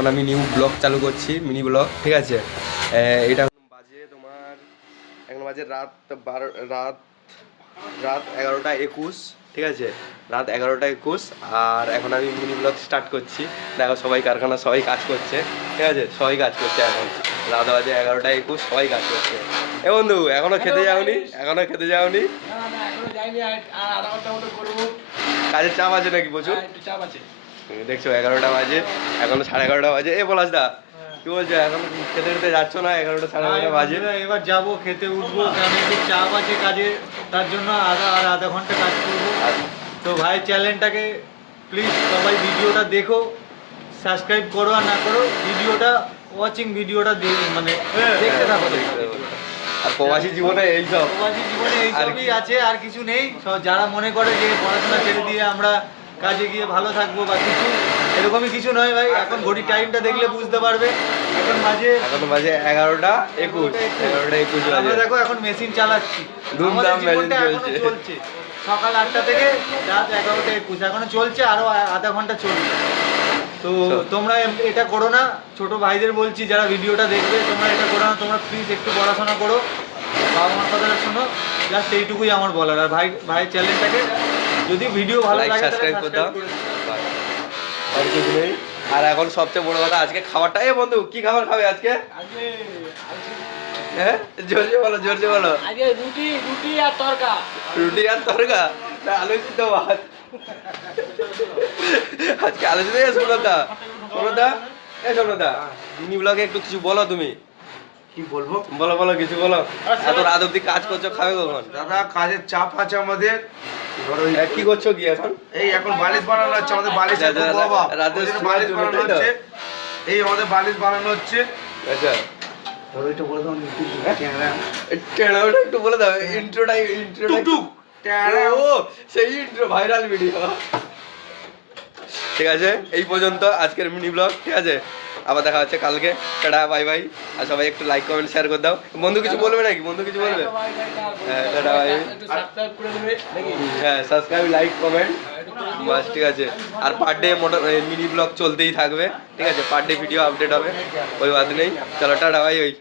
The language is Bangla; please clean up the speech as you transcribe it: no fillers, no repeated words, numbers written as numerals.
এখন আমি নিউ ব্লগ চালু করছি, মিনি ব্লগ, ঠিক আছে। এটা বাজে তোমার, এখন বাজে রাত 11টা 21, ঠিক আছে, রাত 11টা 21। আর এখন আমি মিনি ব্লগ স্টার্ট করছি। দেখো সবাই কারখানা, সবাই কাজ করছে, ঠিক আছে, সবাই কাজ করছে। এখন রাত বাজে 11টা 21, সবাই কাজ করছে। এ বন্ধু, এখনো খেতে যাওনি? এখনো খেতে যাওনি? কাজের চাপ আছে নাকি প্রচুর? চাপ আছে। দেখছো 11টা বাজে, এখনো 11:30 বাজে। এ পলাশ দা, কি বলছো, এখন খেতে খেতে যাচ্ছ না? 11টা 11:30 বাজে। এবার যাবো, খেতে উঠবো, কারণ একটু চাপ আছে কাজে, তার জন্য আধা ঘন্টা কাজ করবো। তো ভাই চ্যানেলটাকে প্লিজ সবাই ভিডিওটা দেখো, সাবস্ক্রাইব করো আর না করো, ভিডিওটা ভিডিওটা মানে দেখতে থাকো। আর প্রবাসী জীবনে এইসব, প্রবাসী জীবনে এইসবই আছে, আর কিছু নেই। যারা মনে করে যে পড়াশোনা ছেড়ে দিয়ে আমরা কাজে গিয়ে ভালো থাকবো বা কিছু, এরকমই কিছু নয় ভাই। এখন ঘড়ি টাইমটা দেখলে বুঝতে পারবে, এখন বাজে 11:21। 11:21 বাজে। দেখো এখন মেশিন চালাচ্ছি, ধুমধাম মেশিন চলছে সকাল 8টা থেকে রাত 11:21 এখনো চলছে, আরো আধা ঘন্টা চলবে। তো তোমরা এটা করো না, ছোট ভাইদের বলছি যারা ভিডিওটা দেখবে, তোমরা এটা করো না। তোমরা প্লিজ একটু পড়াশোনা করো, বাবা মার কথাটা শোনো, জাস্ট এইটুকুই আমার বলার। আর ভাই চ্যানেলটাকে যদি ভিডিও ভালো লাগে সাবস্ক্রাইব করে দাও, আর কিছু নেই। আর এখন সবচেয়ে বড় কথা, আজকে খাবারটা, এ বন্ধু কি খাবার খাবে আজকে? হ্যাঁ, জোরজে বলো, জোরজে বলো। আজকে রুটি আর তরকা। রুটি আর তরকা না, আলু সিদ্ধ ভাত। আজকে আলু সিদ্ধ। সোনদা, সোনদা, মিনি ব্লগে একটু কিছু বলো তুমি। কি বলবো? বলো বলো, কিছু বলো। এত রাত অব্দি কাজ করছো, খাবে কখন? দাদা কাজের চাপ আছে আমাদের। কি করছো কি এখন? এই এখন বালিশ বানানো হচ্ছে আমাদের, বালিশের খুব অভাব। রাতে বালিশ বানানো হচ্ছে, এই আমাদের বালিশ বানানো হচ্ছে। আচ্ছা, ধরো এটা বলে দাও। টেড়াটা একটু বলে দাও, ইন্ট্রোটা। টুকটুক ও সেই ইন্ট্রো, ভাইরাল ভিডিও। ঠিক আছে, এই পর্যন্ত আজকের মিনি ব্লগ, ঠিক আছে। আবার দেখা হচ্ছে কালকে। Tata, bye bye. আর সবাই একটু লাইক কমেন্ট শেয়ার করে দাও। বন্ধু কিছু বলবে নাকি? বন্ধু কিছু বলবে? হ্যাঁ, টাটা, বাই। হ্যাঁ, সাবস্ক্রাইব, লাইক, কমেন্ট, বাস, ঠিক আছে। আর পার ডে মিনি ব্লগ চলতেই থাকবে, ঠিক আছে। পার ডে ভিডিও আপডেট হবে, ওই বাদ নেই। চলো টাটা, বাই বাই।